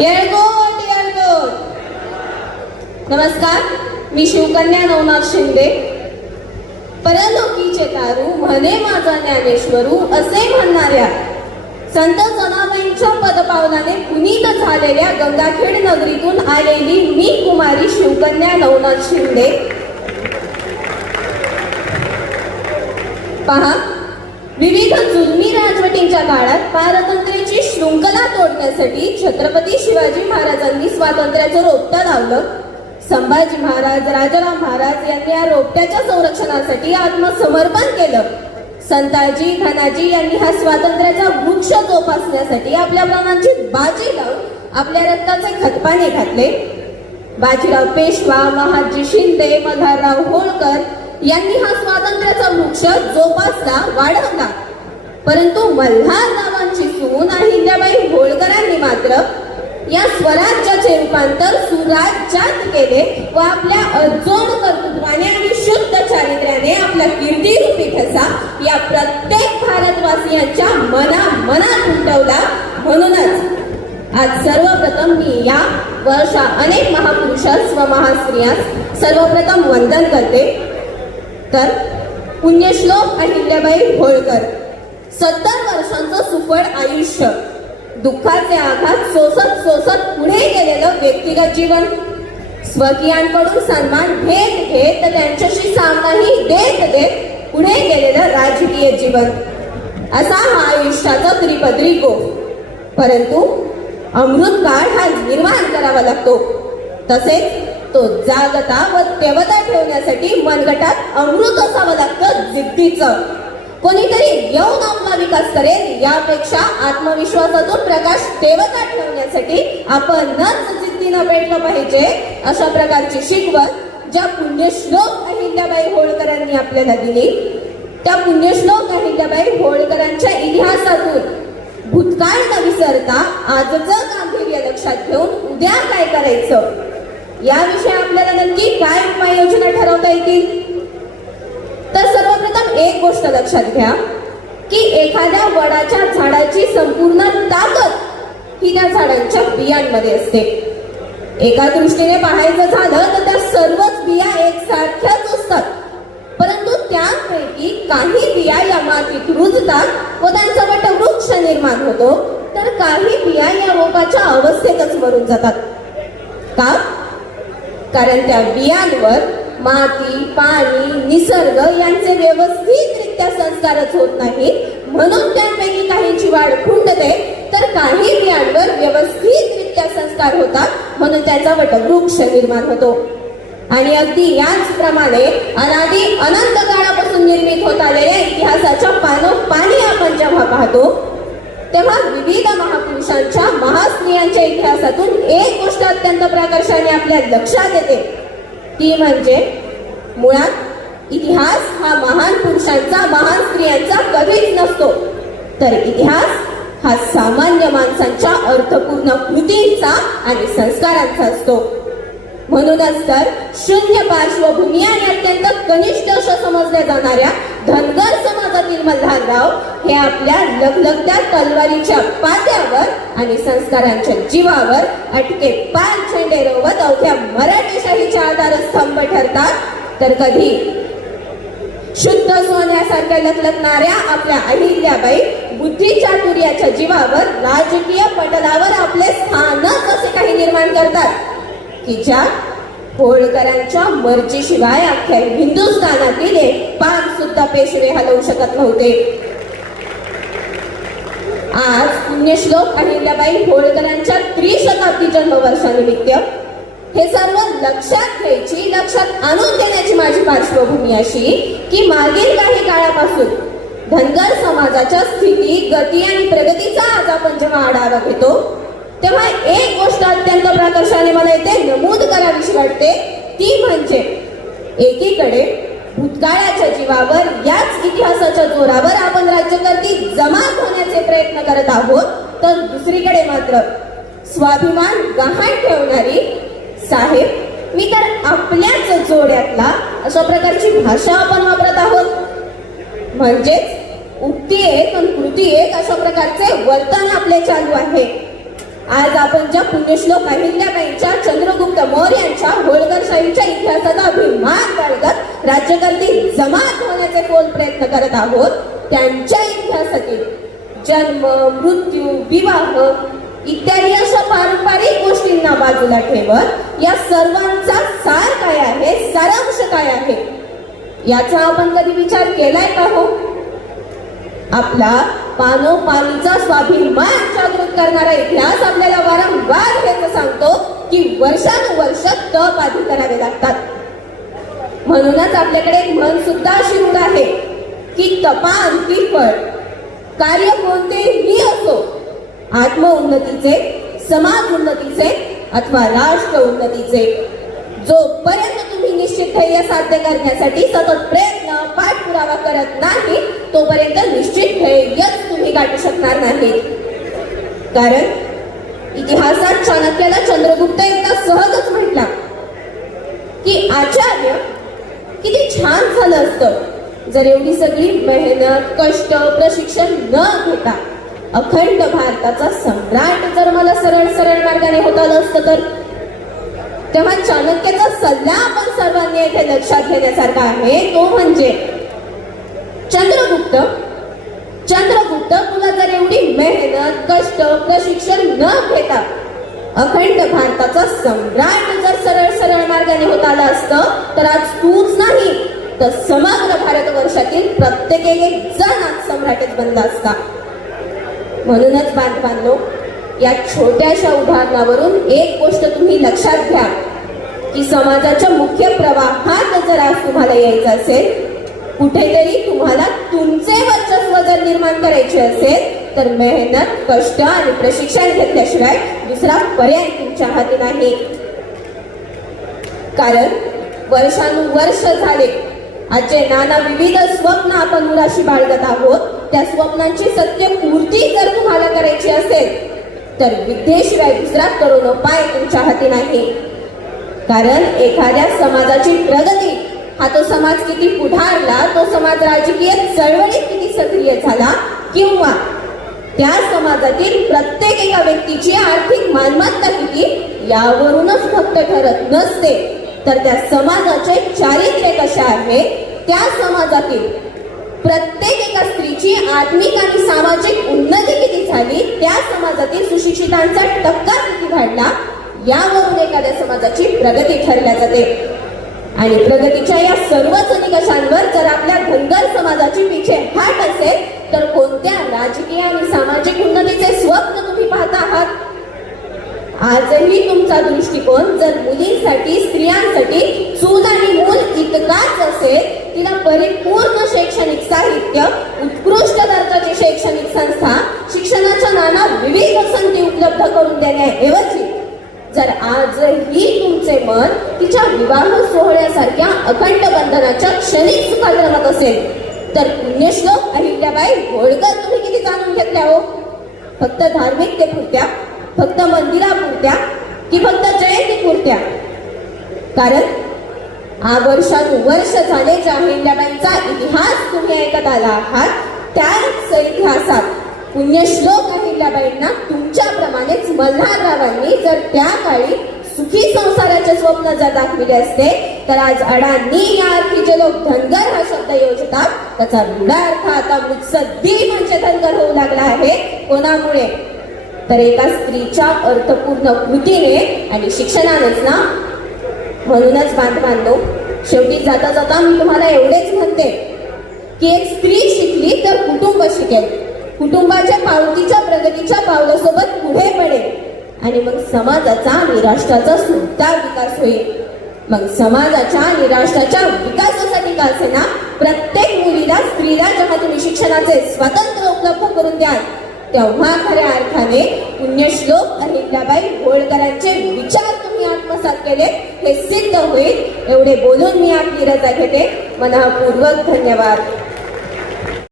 येळकोट येळकोट. नमस्कार मी शिवकन्या नवनाथ शिंदे. परलोकीचे तारू म्हणे माझा ज्ञानेश्वरू असे म्हणणाऱ्या संत जनाबाईंच्या पदपावनाने पुनीत झालेल्या गंगाखेड नगरीतून आलेली मी कुमारी शिवकन्या नवनाथ शिंदे. पहा विविध जुलमी राजवटींच्या काळात पारतंत्र्याची शृंखला तोडण्यासाठी छत्रपती शिवाजी महाराजांनी स्वातंत्र्याचं रोपटं लावलं. संभाजी महाराज राजाराम महाराज यांनी या रोपट्याच्या संरक्षणासाठी आत्मसमर्पण केलं. संताजी धनाजी यांनी हा स्वातंत्र्याचा वृक्ष जोपासण्यासाठी आपल्या प्राणांची बाजी लावून आपल्या रक्ताचे खतपाने घातले. बाजीराव पेशवा महाजी शिंदे मल्हारराव होळकर यांनी हा स्वातंत्र्याचा वृक्ष जोपासला वाढवला. परंतु मल्हाररावांची सून अहिल्याबाई होळकरांनी मात्र या स्वराज्याचे रूपांतर सुराज्यात केले व आपल्या अजोड कर्तृत्वाने आणि शुद्ध चारित्र्याने आपला कीर्तिरूपी ठसा या प्रत्येक भारतवासियांच्या मना मनात उमटवला म्हणूनच आज सर्वप्रथम मी या वर्षा अनेक महापुरुषास व महास्त्रियास सर्वप्रथम वंदन करते. तर पुण्यश्लोक अहिल्याबाई होळकर. सत्तर वर्षांचं सुफळ आयुष्य. दुःखाचे आघात सोसत सोसत पुढे गेलेलं व्यक्तिगत जीवन. स्वकीयांकडून सन्मान घेत घेत त्यांच्याशी सामनाही देत देत पुढे गेलेलं राजकीय जीवन. असा हा आयुष्याचा त्रिपदरी गो परंतु अमृत काळ हा निर्माण करावा लागतो. तसेच तो जागता व तेवता ठेवण्यासाठी मनगटात अमृत असावं लागतं जिद्दीचं. कोणीतरी येऊन आपला विकास करेल यापेक्षा आत्मविश्वासातून प्रकाश तेवता ठेवण्यासाठी आपणच जिद्दीनं पेटलं पाहिजे. अशा प्रकारची शिकवण ज्या पुण्यश्लोक अहिल्याबाई होळकरांनी आपल्याला दिली. त्या पुण्यश्लोक अहिल्याबाई होळकरांच्या इतिहासातून भूतकाळ न विसरता आजचं गांभीर्य लक्षात घेऊन उद्या काय करायचं? याविषयी आपल्याला नक्की काय उपाययोजना ठरवता येतील? तर सर्वप्रथम एक गोष्ट लक्षात घ्या की एखाद्या वडाच्या झाडाची संपूर्ण ताकद ही त्या झाडांच्या बियांमध्ये असते. एका दृष्टीने पाहायचं झालं तर त्या सर्वच बिया एकसारख्याच असतात. परंतु त्यापैकी काही बिया या मातीत रुजतात व त्यांचा वटवृक्ष निर्माण होतो तर काही बिया या रोपाच्या अवस्थेतच मरून जातात. का? कारण त्या बियांवर माती पाणी निसर्ग यांचे व्यवस्थितरित्या संस्कारच होत नाहीत. म्हणून त्यापैकी काहींची वाढ खुंडते तर काही बियांवर व्यवस्थितरित्या संस्कार होतात. म्हणून त्याचा वटवृक्ष निर्माण होतो. आणि अगदी याचप्रमाणे अनादी अनंत काळापासून निर्मित होत आलेल्या इतिहासाच्या पानोपानी आपण जेव्हा पाहतो तेव्हा विविध महापुरुषांच्या महास्त्रियांच्या इतिहासातून एक गोष्ट अत्यंत प्रकर्षाने आपल्या लक्षात येते. ती म्हणजे मुळात इतिहास हा महान पुरुषांचा महान स्त्रियांचा कधीच नसतो. तर इतिहास हा सामान्य माणसांच्या अर्थपूर्ण कृतींचा आणि संस्कारांचा असतो. म्हणूनच तर शून्य पार्श्वभूमी आणि अत्यंत कनिष्ठ असं समजल्या जाणाऱ्या धनगर समाजातील मल्हारराव हे आपल्या लगलगत्या तलवारीच्या पात्यावर आणि संस्कारांच्या जीवावर अटके पाच झेंडे रोवत अवघ्या मराठीशाहीच्या आधारस्तंभ ठरतात. तर कधी? शुद्ध सोन्यासारख्या लखलखणाऱ्या आपल्या अहिल्याबाई बुद्धीचातुर्याच्या जीवावर राजकीय पटलावर आपले स्थानच असे काही निर्माण करतात. की ज्या होळकरांच्या मर्जीशिवाय अख्ख्या हिंदुस्थानातील एक पान सुद्धा पेशवे हलवू शकत नव्हते. आज पुण्यश्लोक अहिल्याबाई होळकरांच्या त्रिशताब्दी जन्मवर्षानिमित्त हे सर्व लक्षात घ्यायची लक्षात आणून देण्याची माझी पार्श्वभूमी अशी की मागील काही काळापासून धनगर समाजाच्या स्थिती गती आणि प्रगतीचा आज आपण जेव्हा आढावा घेतो तेव्हा एक गोष्ट अत्यंत प्रकर्षाने मला येते नमूद करावीशी वाटते ती म्हणजे एकीकडे भूतकाळाच्या जीवावर याच इतिहासाच्या जोरावर आपण राज्यकर्ती जमात होण्याचे प्रयत्न करत आहोत तर दुसरीकडे मात्र स्वाभिमान गहाण ठेवणारी साहेब मी तर आपल्याच जोड्यातला अशा प्रकारची भाषा आपण वापरत आहोत. म्हणजेच उक्ती एक आणि कृती एक अशा प्रकारचे वर्तन आपले चालू आहे. आज आपण ज्या पुण्यश्लोक अहिल्याबाईंच्या चंद्रगुप्त मौर्य यांच्या होळकरशाहीच्या इतिहासाचा अभिमान बाळगत राज्यकर्ती जमात होण्याचे कोण प्रयत्न करत आहोत त्यांच्या इतिहासातील जन्म मृत्यू विवाह इत्यादी अशा पारंपरिक गोष्टींना बाजूला ठेवत या सर्वांचा सार काय आहे सारांश काय आहे याचा आपण कधी विचार केलाय का हो? आपला पानोपानीचा स्वाभिमान जागृत करणारा इतिहास आपल्याला वारंवार हेच सांगतो की वर्षानुवर्ष तप आधी करावे लागतात. म्हणूनच आपल्याकडे एक म्हण सुद्धा अशी रूढ आहे की तपांती फळ. कार्य कोणतेही असो आत्मउन्नतीचे समाज उन्नतीचे अथवा राष्ट्र उन्नतीचे जोपर्यंत तुम्ही निश्चित ध्येय साध्य करण्यासाठी सतत प्रयत्न पाठपुरावा करत नाही तोपर्यंत निश्चित ध्येयच तुम्ही गाठू शकणार नाही कारण इतिहासात चाणक्याला चंद्रगुप्त एकदा सहजच म्हटला की आचार्य किती छान झालं असतं. जर एवढी सगळी मेहनत कष्ट प्रशिक्षण न घेता अखंड भारताचा सम्राट जर मला सरळ सरळ मार्गाने होत आलं असतं तर तेव्हा चाणक्याचा सल्ला आपण सर्वांनी येथे लक्षात घेण्यासारखा आहे. तो म्हणजे चंद्रगुप्त. चंद्रगुप्त तुला जर एवढी मेहनत कष्ट प्रशिक्षण न घेता अखंड भारताचा सम्राट जर सरळ सरळ मार्गाने होत आला असतं तर आज तूच नाही तर समग्र भारतवर्षातील प्रत्येक एक जण आज सम्राटच बनला असता. म्हणूनच बांधवांनो या छोट्याशा उदाहरणावरून एक गोष्ट तुम्ही लक्षात घ्या की समाजाच्या मुख्य प्रवाहात जर आज तुम्हाला यायचं असेल कुठेतरी तुम्हाला तुमचे वर्चस्व जर निर्माण करायचे असेल तर मेहनत कष्ट आणि प्रशिक्षण घेतल्याशिवाय दुसरा पर्याय तुमच्या हाती नाही. कारण वर्षानुवर्ष झाले आजचे नाना विविध स्वप्न आपण मुलाशी बाळगत आहोत. त्या स्वप्नांची सत्य पूर्ती जर तुम्हाला करायची असेल तर विद्येशिवाय दुसरा करून उपाय तुमच्या हाती नाही. कारण एखाद्या समाजाची प्रगती हा तो समाज किती पुढारला तो समाज राजकीय चळवळीत किती सक्रिय झाला किंवा त्या समाजातील प्रत्येक एका व्यक्तीची आर्थिक मालमत्ता किती यावरूनच फक्त ठरत नसते. तर त्या समाजाचे चारित्र्य कशा आहे? त्या समाजातील प्रत्येक एका स्त्रीची आत्मिक आणि सामाजिक उन्नती किती झाली. त्या समाजातील सुशिक्षितांचा टक्का किती वाढला? यावरून एखाद्या समाजाची प्रगती ठरल्या जाते. आणि प्रगतीच्या या सर्वच निकषांवर जर आपल्या धनगर समाजाची पिछे हाट असेल तर कोणत्या राजकीय आणि सामाजिक उन्नतीचे स्वप्न तुम्ही पाहत आहात? आजही तुमचा दृष्टिकोन जर मुलींसाठी स्त्रियांसाठी चूल आणि मूल इतकाच असेल तिला परिपूर्ण शैक्षणिक साहित्य करून देण्याऐवजी जर आजही तुमचे मन तिच्या विवाह सोहळ्यासारख्या अखंड बंधनाच्या क्षणिक सुखात रमत असेल तर पुण्यश्लोक अहिल्याबाई होळकर तुम्ही किती जाणून घेतल्या हो फक्त धार्मिक ते पुरत्या फक्त मंदिरापुरत्या की फक्त जयंती पुरत्या? कारण आ वर्षानुवर्ष झाले ज्या अहिल्याबाईंचा इतिहास तुम्ही ऐकत आला आहात त्याच इतिहासात पुण्यश्लोक अहिल्याबाईंना तुमच्याप्रमाणेच मल्हाररावांनी जर त्या काळी सुखी संसाराचे स्वप्न जर दाखविले असते तर आज अडांनी या अर्थी जे लोक धनगर हा शब्द योजतात. त्याचा रूढा अर्थ आता मुत्सद्दी म्हणजे धनगर होऊ लागला आहे. कोणामुळे? तर एका स्त्रीच्या अर्थपूर्ण कृतीने आणि शिक्षणानेच ना? म्हणूनच बांधवांनो शेवटी जाता जाता मी तुम्हाला एवढेच म्हणते की एक स्त्री शिकली तर कुटुंब शिकेल. कुटुंबाच्या पावतीच्या प्रगतीच्या पावलासोबत पुढे पडेल. आणि मग समाजाचा आणि राष्ट्राचा सुद्धा विकास होईल. मग समाजाच्या आणि राष्ट्राच्या विकासासाठी का असेना प्रत्येक मुलीला स्त्रीला जेव्हा तुम्ही शिक्षणाचे स्वातंत्र्य उपलब्ध करून द्याल तेव्हा खऱ्या अर्थाने पुण्यश्लोक अहिल्याबाई होळकरांचे विचार तुम्ही आत्मसात केले हे सिद्ध होईल. एवढे बोलून मी आपली रजा घेते. मनापूर्वक धन्यवाद.